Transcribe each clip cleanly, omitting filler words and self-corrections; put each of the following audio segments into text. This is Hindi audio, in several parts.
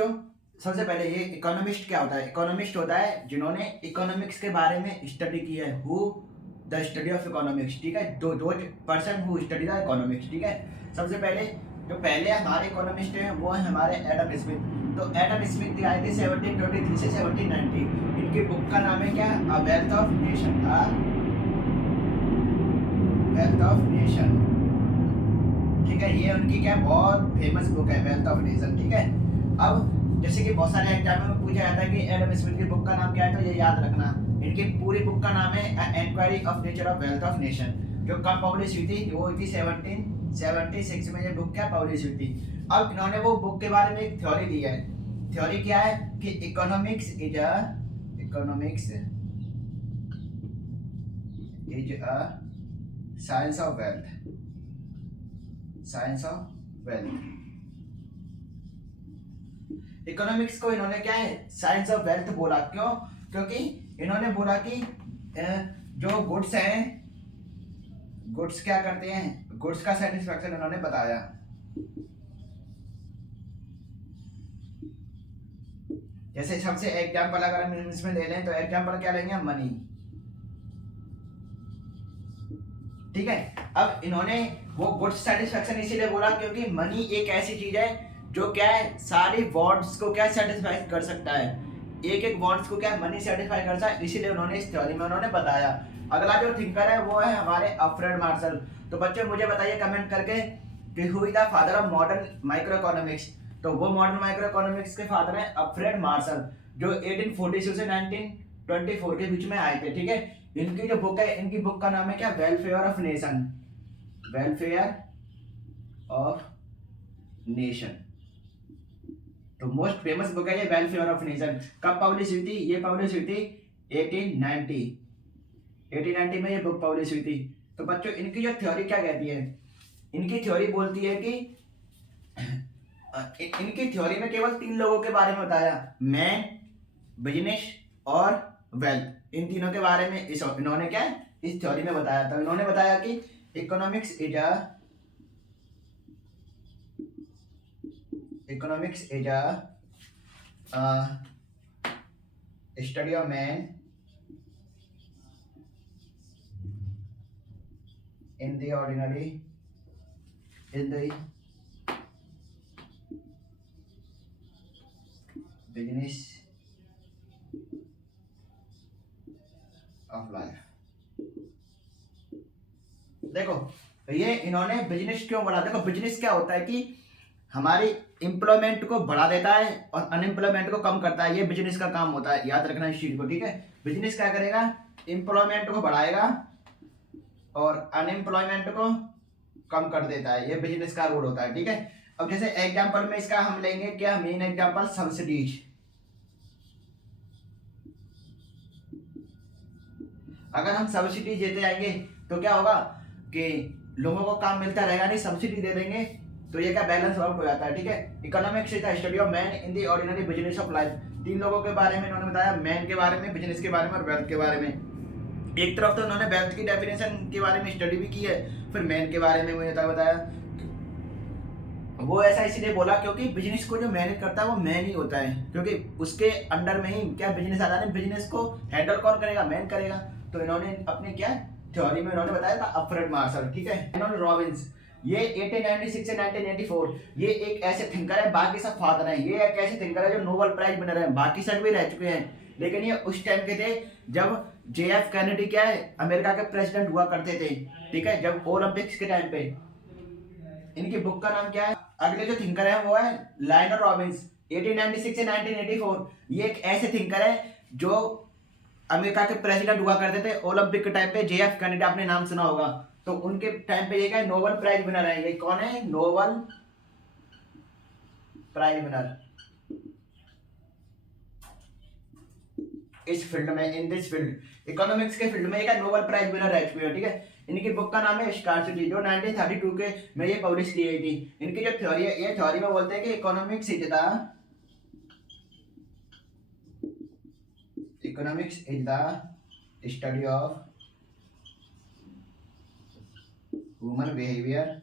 बच्चों, सबसे पहले ये इकोनॉमिस्ट क्या होता है? इकोनॉमिस्ट होता है जिन्होंने इकोनॉमिक्स के बारे में स्टडी की है, who the study of economics, ठीक है। दो person who study the economics, ठीक है। सबसे पहले जो पहले हमारे इकोनॉमिस्ट हैं वो है हमारे एडम स्मिथ। तो एडम स्मिथ की आई थी 1723 से 1790। इनकी बुक का नाम है क्या? A wealth of nation, a wealth of nation, ठीक है। ये उनकी क्या बहुत फेमस बुक है, वेल्थ ऑफ नेशन, ठीक है। अब जैसे कि बहुत सारे एग्जाम में पूछा जाता है कि एडम स्मिथ की बुक का नाम क्या है, तो ये याद रखना, इनकी पूरी बुक का नाम है inquiry of nature of wealth of nation, जो कब पब्लिश हुई थी? वो हुई थी 1776 में ये बुक क्या पब्लिश हुई थी। अब इन्होंने वो बुक के बारे में एक थ्योरी दी है। थ्योरी क्या है कि economics is a science of wealth, science of wealth. Economics को इन्होंने क्या है? साइंस ऑफ वेल्थ बोला। क्यों? क्योंकि इन्होंने बोला कि जो गुड्स हैं, गुड्स क्या करते हैं, गुड्स का सेटिस्फैक्शन इन्होंने बताया। जैसे सबसे एग्जांपल अगर हम इसमें ले लें तो एग्जांपल क्या लेंगे? मनी, ठीक है। अब इन्होंने वो गुड्स सेटिस्फैक्शन इसीलिए बोला क्योंकि मनी एक ऐसी चीज है जो क्या है सारी वांट्स को क्या सेटिस्फाई कर सकता है। एक एक वांट्स को क्या मनी सेटिस्फाई करता है, इसीलिए उन्होंने इस थ्योरी में उन्होंने बताया। अगला जो थिंकर है वो है हमारे अल्फ्रेड मार्शल। तो बच्चे मुझे बताइए कमेंट करके कि who is the father of modern micro economics. तो वो मॉडर्न माइक्रो इकोनॉमिक्स के फादर हैं अल्फ्रेड मार्शल, जो 1842 से 1924 के बीच में आए थे, ठीक है। इनकी जो बुक है, इनकी बुक का नाम है क्या? Welfare of nation, welfare of nation. तो मोस्ट फेमस बुक है ये वेलफेयर ऑफ नेशन। कब पब्लिश हुई थी? ये पब्लिश हुई थी 1890, 1890 में ये बुक पब्लिश हुई थी। तो बच्चों इनकी जो थ्योरी क्या कहती है? इनकी थ्योरी बोलती है कि इनकी थ्योरी में केवल तीन लोगों के बारे में बताया, मैन, बिजनेस और वेल्थ। इन तीनों के बारे में इन्होंने क्या इस थ्योरी में बताया था। इन्होंने बताया कि economics is a study of man in the ordinary in the business of life। देखो ये इन्होंने बिजनेस क्यों बढ़ा? देखो बिजनेस क्या होता है कि हमारी एम्प्लॉयमेंट को बढ़ा देता है और अनएम्प्लॉयमेंट को कम करता है। ये बिजनेस का काम होता है, याद रखना इस चीज को, ठीक है। बिजनेस क्या करेगा? एम्प्लॉयमेंट को बढ़ाएगा और अनएम्प्लॉयमेंट को कम कर देता है। ये बिजनेस का रोल होता है, ठीक है। अब जैसे एग्जांपल में इसका हम लेंगे क्या? Main example subsidies. अगर हम सब्सिडी देते जाएंगे तो क्या होगा कि लोगों को काम मिलता रहेगा नहीं, सब्सिडी दे देंगे तो ये क्या बैलेंस आउट हो जाता है, ठीक है। Economics is the study of man in the ordinary business of life. तीन लोगों के बारे में इन्होंने बताया, मैन के बारे में, बिजनेस के बारे में और वेल्थ के बारे में। एक तरफ तो उन्होंने वेल्थ की डेफिनेशन के बारे में स्टडी भी की है, फिर मैन के बारे में मुझे बताया। वो ऐसा इसीलिए बोला क्योंकि बिजनेस को जो मैनेज करता है वो मैन ही होता है, क्योंकि उसके अंडर में ही क्या बिजनेस आता है। बिजनेस को हैंडल कौन करेगा? मैन करेगा। तो इन्होंने अपने क्या थ्योरी में इन्होंने बताया था अल्फ्रेड मार्शल, ठीक है। इन्होंने रॉबिन्स, ये 1896 से 1984, ये एक ऐसे थिंकर है, बाकी सब फादर हैं। ये एक ऐसे थिंकर है जो नोबेल प्राइज विनर है, बाकी सब भी रह चुके हैं, लेकिन ये उस टाइम के थे जब JF कैनेडी क्या है अमेरिका के प्रेसिडेंट हुआ करते थे, ठीक है, जब ओलंपिक्स के टाइम पे। इनकी बुक का नाम क्या है? अगले जो थिंकर है वो है लायनल रॉबिन्स, 1896 से 1984। ये एक ऐसे थिंकर है जो अमेरिका के प्रेसिडेंट हुआ करते थे ओलंपिक के टाइम पे। JF कैनेडी आपने नाम सुना होगा, तो उनके टाइम पे ये क्या नोबेल प्राइज विनर है। ये कौन है? नोबेल प्राइज विनर इस फील्ड में, इन दिस फील्ड, इकोनॉमिक्स के फील्ड में एक नोबेल प्राइज विनर रह चुके हैं, ठीक है। इनकी बुक का नाम है स्कार्सिटी, जो 1932 के में ये पब्लिश की गई थी। इनकी जो थ्योरी है, ये थ्योरी में बोलते हैं कि economics is the study of human behaviour,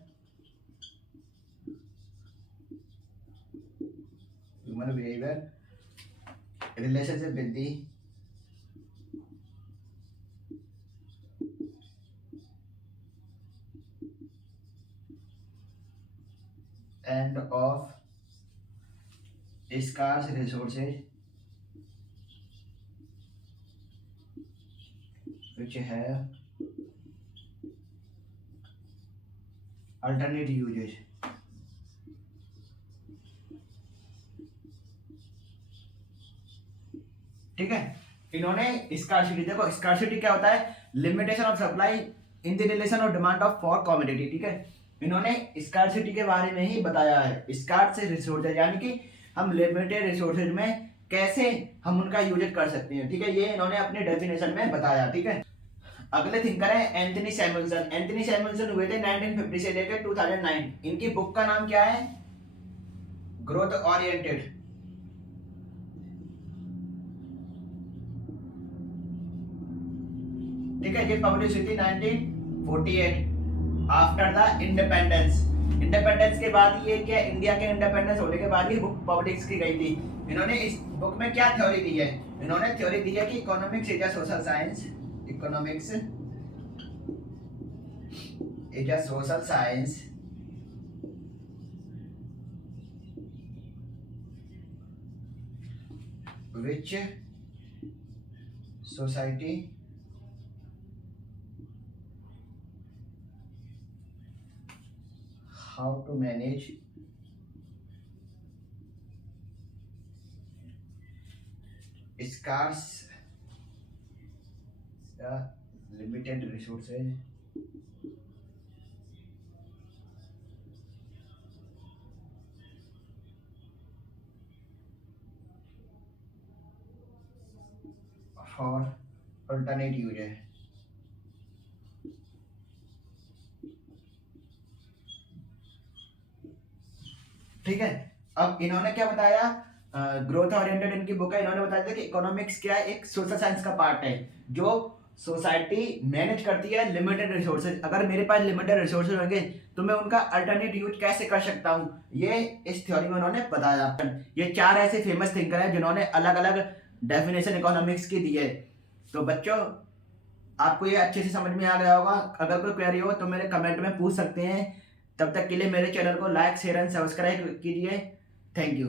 human behavior, relationship with the end of scarce resources which have alternate uses. ठीक है, इन्होंने स्कार्सिटी, देखो स्कार्सिटी क्या होता है, limitation of supply in the relation of demand of for commodity. ठीक है, इन्होंने स्कार्सिटी के बारे में ही बताया है। स्कार्स रिसोर्सेज यानी कि हम लिमिटेड रिसोर्सेज में कैसे हम उनका यूज कर सकते हैं। ठीक है, ये इन्होंने अपने डेफिनेशन में बताया। ठीक है, अगले थिंकर है एंथनी सैमुअल्सन। एंथनी सैमुअल्सन हुए थे 1950 से लेकर 2009। इनकी बुक का नाम क्या है, ग्रोथ ओरिएंटेड। ठीक है, ये पब्लिश हुई थी 1948 आफ्टर द इंडिपेंडेंस। इंडिपेंडेंस के बाद ये क्या, इंडिया के इंडिपेंडेंस होने के बाद ये बुक पब्लिश की गई थी। इन्होंने इस बुक में क्या थ्योरी दी है, इन्होंने थ्योरी दी है कि economics is a social science, economics is a social science which society how to manage scarce limited resources for alternate uses। ठीक है, अब इन्होंने क्या बताया, ग्रोथ ओरिएंटेड इनकी बुक है। इन्होंने बताया था कि इकोनॉमिक्स क्या है, एक सोशल साइंस का पार्ट है जो सोसाइटी मैनेज करती है लिमिटेड रिसोर्सेज। अगर मेरे पास लिमिटेड रिसोर्सेज होंगे तो मैं उनका अल्टरनेट यूज कैसे कर सकता हूँ, ये इस थ्योरी में उन्होंने बताया। ये चार ऐसे फेमस थिंकर हैं जिन्होंने अलग अलग डेफिनेशन इकोनॉमिक्स की दी है। तो बच्चों, आपको ये अच्छे से समझ में आ गया होगा। अगर कोई क्वेरी हो तो मेरे कमेंट में पूछ सकते हैं। तब तक के लिए मेरे चैनल को लाइक, शेयर एंड सब्सक्राइब कीजिए। Thank you.